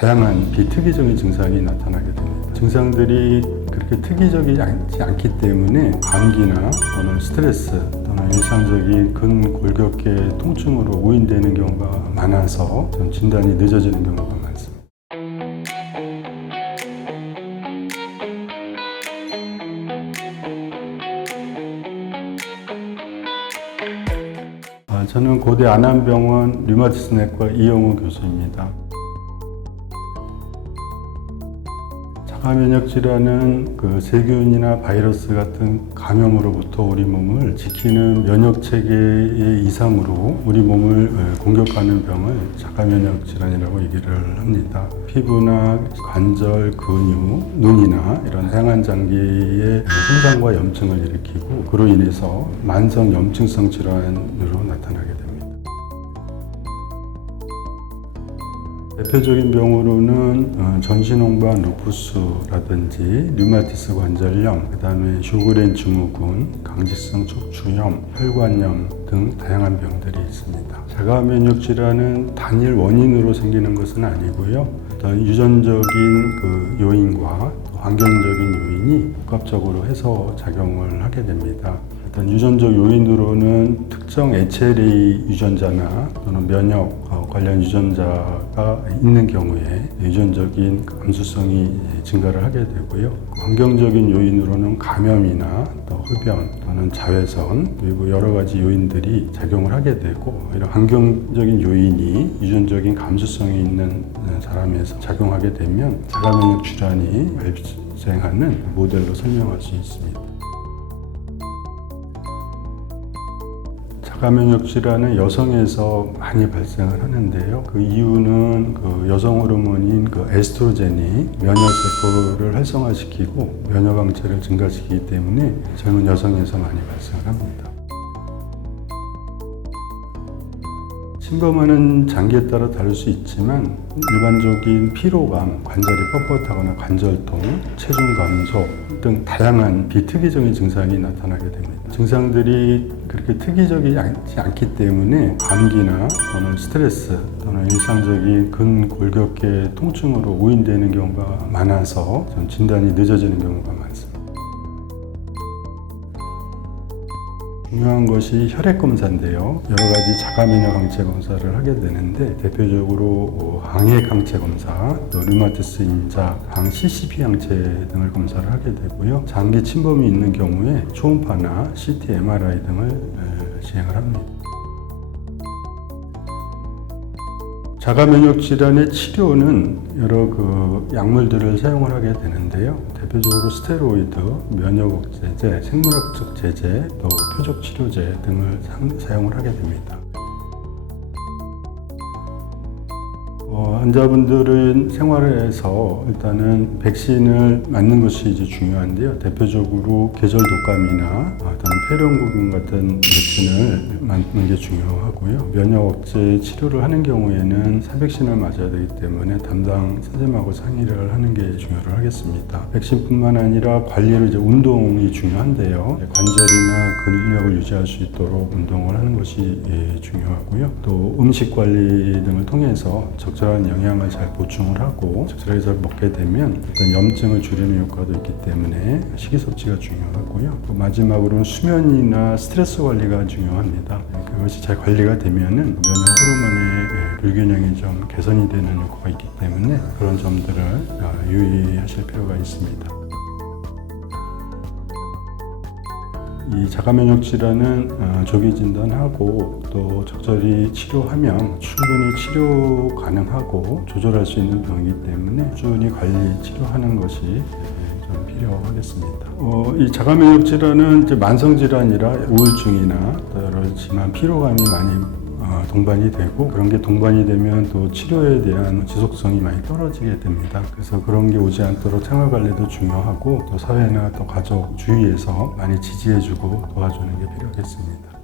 다양한 비특이적인 증상이 나타나게 됩니다. 증상들이 그렇게 특이적이지 않기 때문에 감기나 또는 스트레스 또는 일상적인 근골격계 통증으로 오인되는 경우가 많아서 좀 진단이 늦어지는 경우가 많습니다. 저는 고대 안암병원 류마티스 내과 이영우 교수입니다. 자가면역 질환은 세균이나 바이러스 같은 감염으로부터 우리 몸을 지키는 면역 체계의 이상으로 우리 몸을 공격하는 병을 자가면역 질환이라고 얘기를 합니다. 피부나 관절, 근육, 눈이나 이런 다양한 장기의 손상과 염증을 일으키고 그로 인해서 만성 염증성 질환으로 나타나게 됩니다. 대표적인 병으로는 전신홍반 루푸스라든지 류마티스 관절염, 그 다음에 쇼그렌 증후군, 강직성 척추염, 혈관염 등 다양한 병들이 있습니다. 자가면역 질환은 단일 원인으로 생기는 것은 아니고요. 어떤 유전적인 요인과 환경적인 요인이 복합적으로 해서 작용을 하게 됩니다. 어떤 유전적 요인으로는 특정 HLA 유전자나 또는 면역 관련 유전자가 있는 경우에 유전적인 감수성이 증가를 하게 되고요. 환경적인 요인으로는 감염이나 또 흡연 또는 자외선 그리고 여러 가지 요인들이 작용을 하게 되고 이런 환경적인 요인이 유전적인 감수성이 있는 사람에서 작용하게 되면 자가면역 질환이 발생하는 모델로 설명할 수 있습니다. 자가면역 질환은 여성에서 많이 발생을 하는데요. 그 이유는 여성 호르몬인 에스트로겐이 면역세포를 활성화시키고 면역항체를 증가시키기 때문에 젊은 여성에서 많이 발생을 합니다. 침범하는 장기에 따라 다를 수 있지만 일반적인 피로감, 관절이 뻣뻣하거나 관절통, 체중 감소 등 다양한 비특이적인 증상이 나타나게 됩니다. 증상들이 그렇게 특이적이지 않기 때문에 감기나 또는 스트레스 또는 일상적인 근골격계 통증으로 오인되는 경우가 많아서 좀 진단이 늦어지는 경우가 많습니다. 중요한 것이 혈액 검사인데요. 여러 가지 자가면역 항체 검사를 하게 되는데 대표적으로 항핵 항체 검사, 또 류마티스 인자, 강 CCP 항체 등을 검사를 하게 되고요. 장기 침범이 있는 경우에 초음파나 CT, MRI 등을 시행을 합니다. 자가면역 질환의 치료는 여러 약물들을 사용을 하게 되는데요. 대표적으로 스테로이드, 면역 억제제, 생물학적 제제, 또 표적 치료제 등을 사용을 하게 됩니다. 환자분들은 생활에서 일단은 백신을 맞는 것이 중요한데요. 대표적으로 계절 독감이나 또는 폐렴구균 같은 백신을 맞는 게 중요하고요. 면역 억제 치료를 하는 경우에는 사백신을 맞아야 되기 때문에 담당 선생님하고 상의를 하는 게 중요를 하겠습니다. 백신뿐만 아니라 관리로 운동이 중요한데요. 관절이나 근력을 유지할 수 있도록 운동을 하는 것이 중요하고요. 또 음식 관리 등을 통해서 적절한 영양을 잘 보충을 하고 적절하게 잘 먹게 되면 어떤 염증을 줄이는 효과도 있기 때문에 식이섭취가 중요하고요. 또 마지막으로는 수면이나 스트레스 관리가 중요합니다. 그것이 잘 관리가 되면은 면역 호르몬의 불균형이 좀 개선이 되는 효과가 있기 때문에 그런 점들을 유의하실 필요가 있습니다. 이 자가면역 질환은 조기 진단하고 또 적절히 치료하면 충분히 치료 가능하고 조절할 수 있는 병이기 때문에 꾸준히 관리 치료하는 것이 좀 필요하겠습니다. 이 자가면역 질환은 이제 만성 질환이라 우울증이나 또 여러 심한 피로감이 많이 동반이 되고 그런 게 동반이 되면 또 치료에 대한 지속성이 많이 떨어지게 됩니다. 그래서 그런 게 오지 않도록 생활 관리도 중요하고 또 사회나 또 가족 주위에서 많이 지지해주고 도와주는 게 필요하겠습니다.